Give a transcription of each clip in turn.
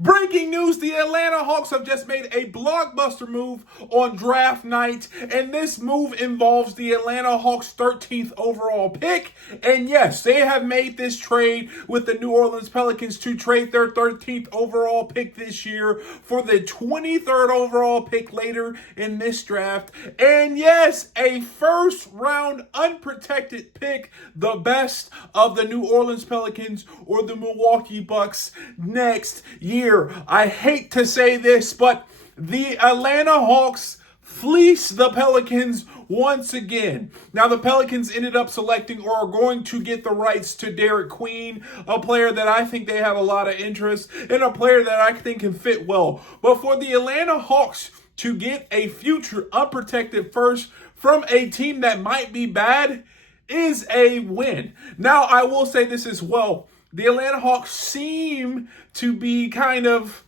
Breaking news, the Atlanta Hawks have just made a blockbuster move on draft night, and this move involves the Atlanta Hawks' 13th overall pick. And yes, they have made this trade with the New Orleans Pelicans to trade their 13th overall pick this year for the 23rd overall pick later in this draft. And yes, a first-round unprotected pick, the best of the New Orleans Pelicans or the Milwaukee Bucks next year. I hate to say this, but the Atlanta Hawks fleeced the Pelicans once again. Now, the Pelicans ended up selecting or are going to get the rights to Derek Queen, a player that I think they have a lot of interest and a player that I think can fit well. But for the Atlanta Hawks to get a future unprotected first from a team that might be bad is a win. Now, I will say this as well. The Atlanta Hawks seem to be kind of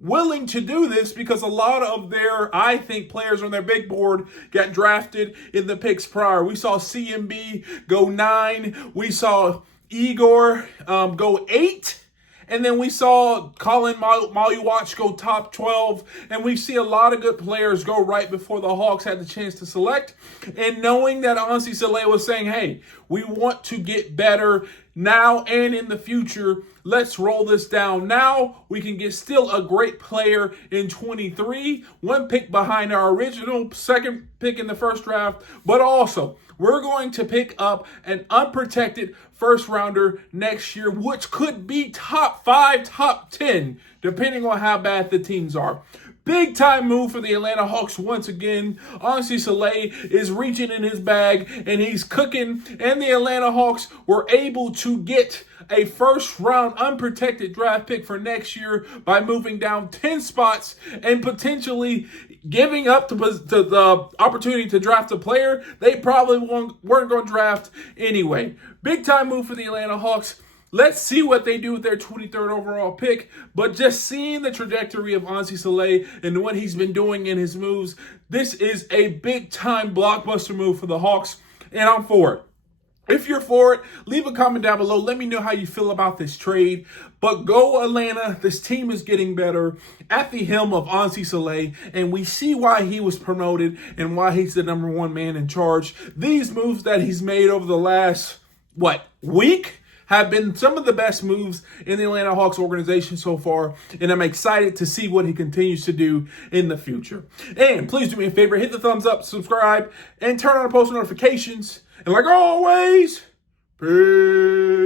willing to do this because a lot of their, I think, players on their big board got drafted in the picks prior. We saw CMB go 9. We saw Igor go 8. And then we saw Colin Maluwatch go top 12. And we see a lot of good players go right before the Hawks had the chance to select. And knowing that Ansi Saleh was saying, hey, we want to get better now and in the future, let's roll this down now. We can get still a great player in 23, one pick behind our original second pick in the first draft, but also we're going to pick up an unprotected first rounder next year, which could be top 5, top 10, depending on how bad the teams are. Big time move for the Atlanta Hawks once again. Ansi Saleh is reaching in his bag and he's cooking. And the Atlanta Hawks were able to get a first round unprotected draft pick for next year by moving down 10 spots and potentially giving up the opportunity to draft a player they probably weren't going to draft anyway. Big time move for the Atlanta Hawks. Let's see what they do with their 23rd overall pick. But just seeing the trajectory of Ansi Saleh and what he's been doing in his moves, this is a big-time blockbuster move for the Hawks, and I'm for it. If you're for it, leave a comment down below. Let me know how you feel about this trade. But go Atlanta. This team is getting better at the helm of Ansi Saleh, and we see why he was promoted and why he's the number one man in charge. These moves that he's made over the last, week? Have been some of the best moves in the Atlanta Hawks organization so far, and I'm excited to see what he continues to do in the future. And please do me a favor, hit the thumbs up, subscribe, and turn on post notifications. And like always, peace.